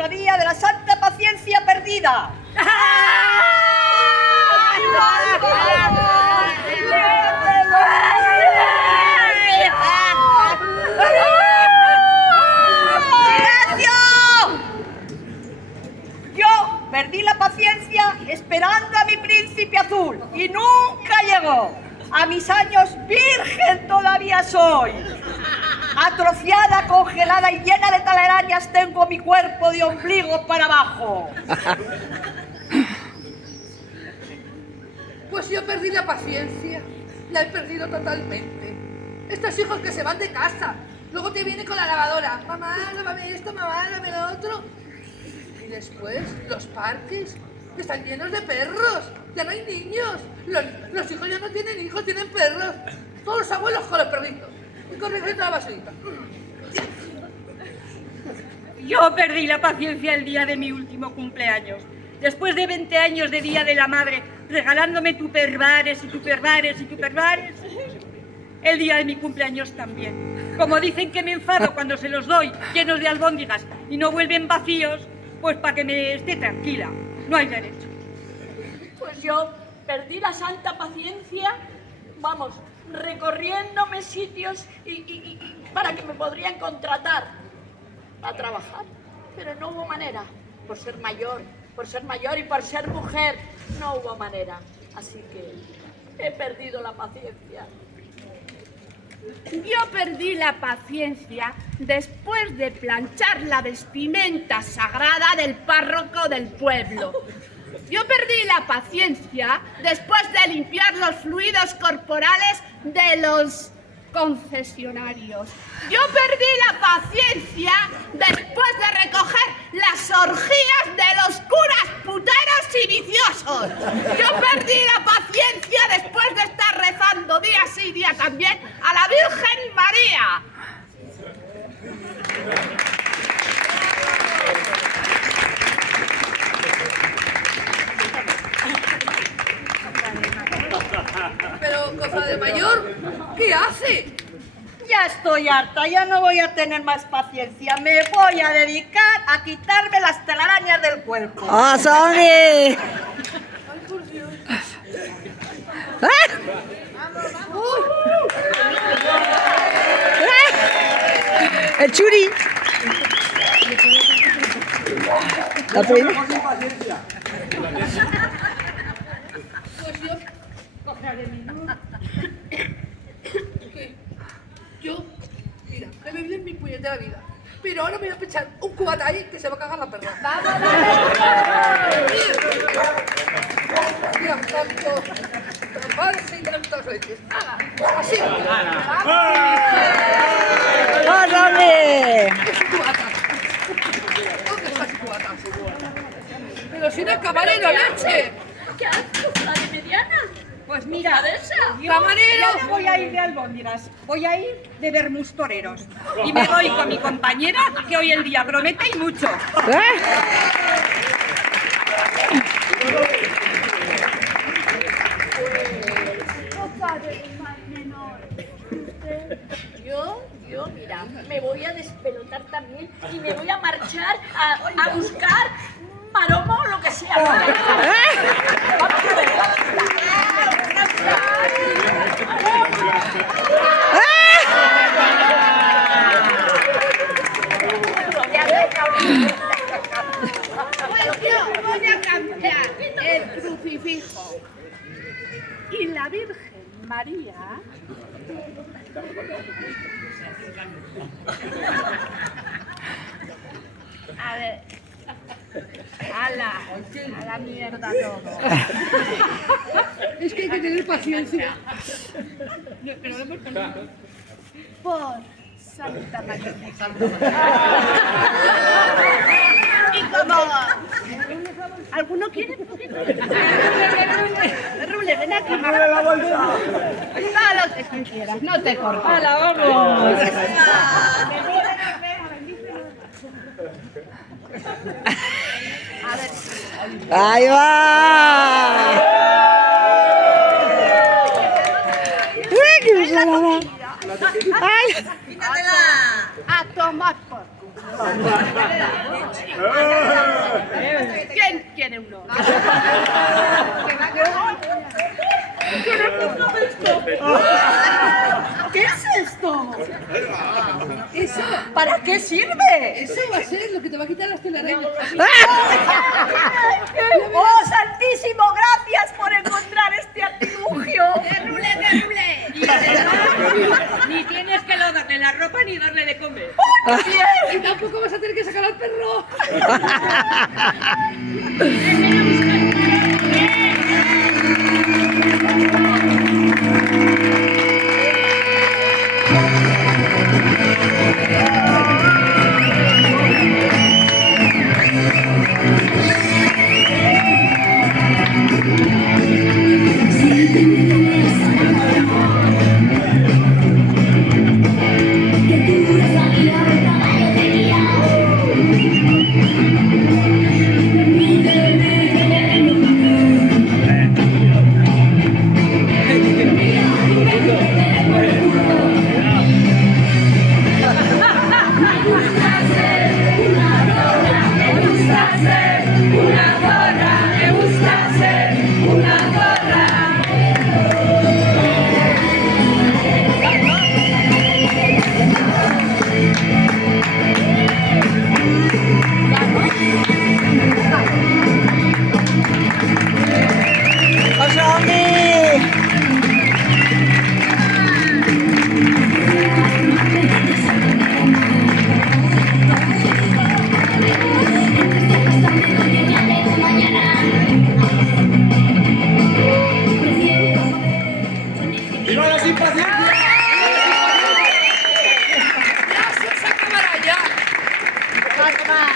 cofradía de la Santa Paciencia Perdida. ¡Silencio! Yo perdí la paciencia esperando a mi príncipe azul y nunca llegó. A mis años virgen todavía soy. Atrofiada, congelada y llena de telarañas tengo mi cuerpo de ombligo para abajo. Pues yo perdí la paciencia. La he perdido totalmente. Estos hijos que se van de casa. Luego te vienen con la lavadora. Mamá, lávame esto, mamá, lávame lo otro. Y después, los parques están llenos de perros. Ya no hay niños. Los hijos ya no tienen hijos, tienen perros. Todos los abuelos con los perritos. Y corriendo la basurita. Yo perdí la paciencia el día de mi último cumpleaños. Después de 20 años de Día de la Madre, regalándome tupperwares y tupperwares y tupperwares, el día de mi cumpleaños también. Como dicen que me enfado cuando se los doy llenos de albóndigas y no vuelven vacíos, pues para que me esté tranquila. No hay derecho. Pues yo perdí la santa paciencia, vamos, recorriéndome sitios y para que me podrían contratar a trabajar. Pero no hubo manera, por ser mayor y por ser mujer, no hubo manera. Así que he perdido la paciencia. Yo perdí la paciencia después de planchar la vestimenta sagrada del párroco del pueblo. Yo perdí la paciencia después de limpiar los fluidos corporales de los concesionarios. Yo perdí la paciencia después de recoger las orgías de los curas puteros y viciosos. Yo perdí la paciencia después de estar rezando día sí día también a la Virgen María. Pero, cofrade mayor, ¿qué hace? Ya estoy harta, ya no voy a tener más paciencia. Me voy a dedicar a quitarme las telarañas del cuerpo. ¡Ah, Sony! ¡El churi! ¿La peina? Pues yo, ¿qué? Yo, mira, he bebido en mi puñetera vida. Pero ahora me voy a echar un cubata ahí que se va a cagar la perra. Mira, tanto taparse y tantas leches. Así. ¡Pásame! Es un cubata. ¿Dónde está ese cubata? Pero si no es camarero, leche. ¿Qué haces, la de mediana? Pues mira, yo ¡Camarero! ya no voy a ir de albóndigas, voy a ir de vermus toreros. Y me voy con mi compañera, que hoy en día promete y mucho. Yo, mira, me voy a despelotar también y me voy a marchar a buscar maromo o lo que sea. Vamos a ver, Pues yo voy a cambiar el crucifijo. Y la Virgen María a ver, a la mierda todo. Es que hay que tener paciencia. Por Santa María. Y como ¿alguno quiere un poquito? Rule, ven aquí. Dale lo que tú quieras, no te cortes. ¡Hala, vamos! A ver. ¡Ahí va! ¡Uy, qué ensalada! ¡Ay! A tomar por culo. ¿Quién quiere uno? ¿Qué es esto? Eso, ¿Para qué sirve? eso va a ser lo que te va a quitar las telarañas. ¡Oh, santísimo! Gracias por encontrar este artilugio. ¡Derrule! Ni tienes que lavarle la ropa ni darle de comer. Y tampoco vas a tener que sacar al perro. ¡Déjelo buscar!